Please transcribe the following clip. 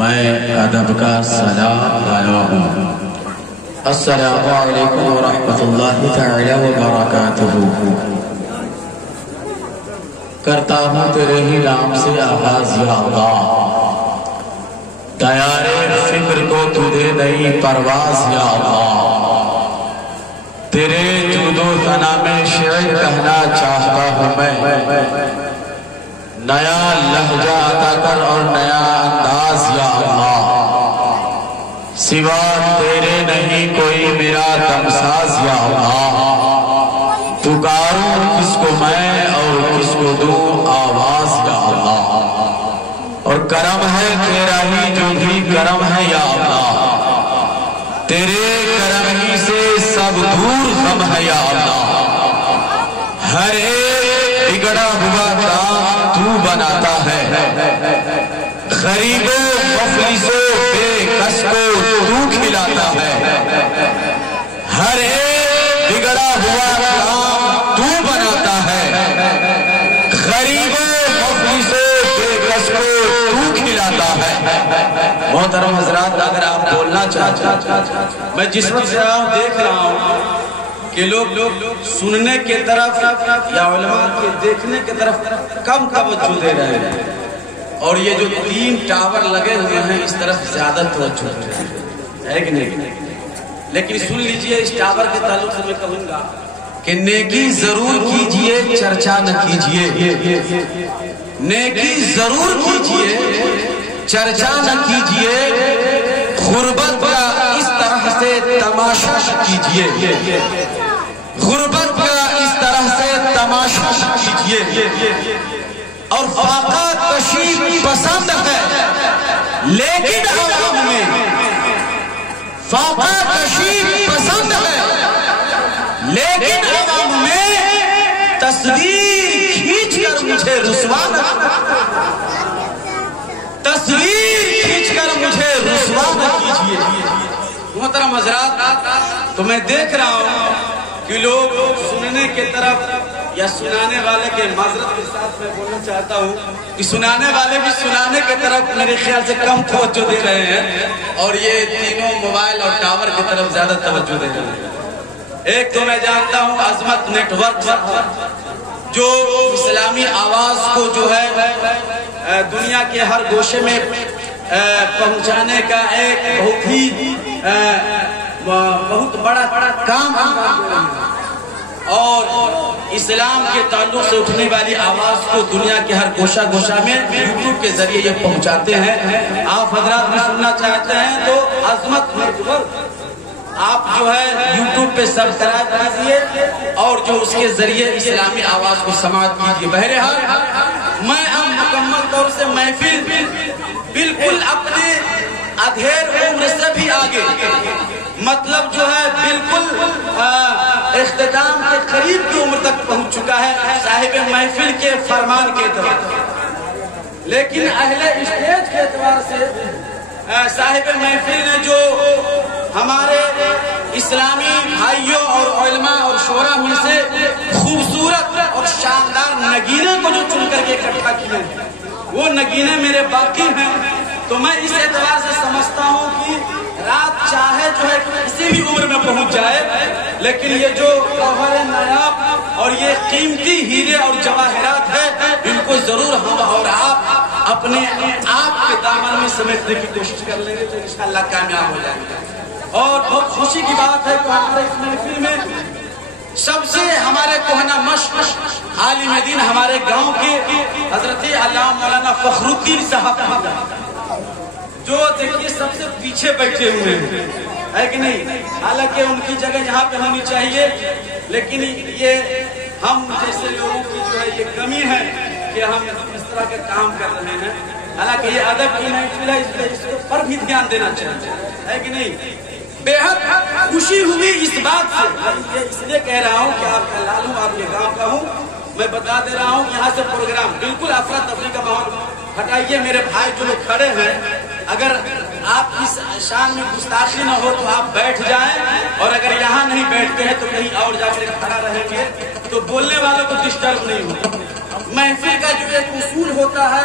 میں ادب کا سلام لایا ہوں۔ السلام علیکم ورحمۃ اللہ تعالی وبرکاتہ۔ کرتا ہوں تیرے ہی نام سے آغاز یا اللہ، تیارے فکر کو تجھے نئی پرواز یا اللہ، تیرے جود و ثنا میں شعر کہنا چاہتا ہوں میں، نیا لہجہ عطا کر اور نیا انداز یا اللہ، سوا تیرے نہیں کوئی میرا دمساز یا اللہ، پکاروں کس کو میں اور کس کو دوں آواز یا اللہ، اور کرم ہے تیرا ہی جو بھی کرم ہے یا اللہ، تیرے کرم ہی سے سب دور غم ہے یا اللہ، ہر ایک بگڑا ہوا کام تو بناتا ہے، غریبوں مفلسوں بے کس کو تو کھلاتا ہے، ہر ایک بگڑا ہوا کام تو بناتا ہے، غریبوں مفلسوں بے کس کو تو کھلاتا ہے۔ محترم حضرات، اگر آپ بولنا چاہتے ہیں، میں جس وقت دیکھ رہا ہوں کہ لوگ سننے کے طرف یا علماء کے دیکھنے کے طرف کم توجہ دے رہے ہیں، اور یہ جو 3 ٹاور لگے ہوئے ہیں اس طرف زیادہ توجہ دے رہے ہیں، ہے کہ نہیں؟ لیکن سن لیجئے، اس ٹاور کے تعلق سے میں کہوں گا کہ نیکی ضرور کیجئے، چرچا نہ کیجئے، نیکی ضرور کیجئے، چرچا نہ کیجئے، غربت کا اس طرح سے تماشا کیجئے، غربت کا اس طرح سے تماشا کیجئے، اور فاقہ کشی پسند ہے لیکن عوام میں، فاقہ کشی پسند ہے لیکن عوام میں تصویر کھینچ کر مجھے رسوا نہ، تصویر کھینچ کر مجھے رسوا نہ کیجئے۔ محترم حضرات، تو میں دیکھ رہا ہوں کہ لوگ سننے کے طرف یا سنانے والے کے، معذرت کے ساتھ میں بولنا چاہتا ہوں کہ سنانے والے بھی سنانے کے طرف میرے خیال سے کم توجہ دے رہے ہیں، اور یہ تینوں موبائل اور ٹاور کی طرف زیادہ توجہ دے رہے ہیں۔ ایک تو میں جانتا ہوں عظمت نیٹ ورک جو اسلامی آواز کو جو ہے دنیا کے ہر گوشے میں پہنچانے کا ایک بہت بڑا کام اور اسلام کے تعلق سے اٹھنے والی آواز کو دنیا کے ہر گوشہ گوشہ میں یوٹیوب کے ذریعے یہ پہنچاتے ہیں۔ آپ حضرات بھی سننا چاہتے ہیں تو عظمت نیٹ ورک آپ جو ہے یوٹیوب پہ سبسکرائب کیجئے اور جو اس کے ذریعے اسلامی آواز کو سماعت کیجئے۔ بہرحال میں اب مکمل طور سے محفل بالکل اپنے ادھیر عمر سے بھی آگے، مطلب جو ہے بالکل اختتام کے قریب کی عمر تک پہنچ چکا ہے صاحب محفل کے فرمان کے اعتبار سے، لیکن اہل اسٹیج کے اعتبار سے صاحب محفل نے جو ہمارے اسلامی بھائیوں اور علماء اور شعراء میں سے خوبصورت اور شاندار نگینے کو جو چن کر کے اکٹھا کیے ہیں، وہ نگینے میرے باقی ہیں، تو میں اس اعتبار سے سمجھتا ہوں کہ رات چاہے جو ہے کسی بھی عمر میں پہنچ جائے، لیکن یہ جو گوہر نایاب اور یہ قیمتی ہیرے اور جواہرات ہے، ان کو ضرور ہم اور آپ اپنے آپ کے دامن میں سمیٹنے کی کوشش کر لیں گے تو انشاءاللہ کامیاب ہو جائیں گے۔ اور بہت خوشی کی بات ہے کہ ہمارے اس محفل میں سب سے ہمارے کوہنا مشق عالم دین ہمارے گاؤں کے حضرت علامہ مولانا فخر الدین صاحب جو دیکھیے سب سے پیچھے بیٹھے ہوئے ہیں، ہے کہ نہیں؟ حالانکہ ان کی جگہ یہاں پہ ہونی چاہیے، لیکن یہ ہم جیسے لوگوں کی جو ہے یہ کمی ہے کہ ہم اس طرح کے کام کر رہے ہیں، حالانکہ یہ ادب کی محفل ہے، اس پر بھی دھیان دینا چاہیے، ہے کہ نہیں؟ بے حد خوشی ہوئی اس بات سے، میں اس لیے کہہ رہا ہوں کہ آپ کا لال ہوں، آپ کے گاؤں کا ہوں، میں بتا دے رہا ہوں یہاں سے پروگرام بالکل افراتفری کا ماحول ہٹائیے۔ میرے بھائی جو لوگ کھڑے ہیں، اگر آپ کی شان میں گستاخی نہ ہو تو آپ بیٹھ جائیں، اور اگر یہاں نہیں بیٹھتے ہیں تو کہیں اور جا کر کھڑا رہیں گے تو بولنے والوں کو ڈسٹرب نہیں ہوگا۔ محفل کا جو ایک اصول ہوتا ہے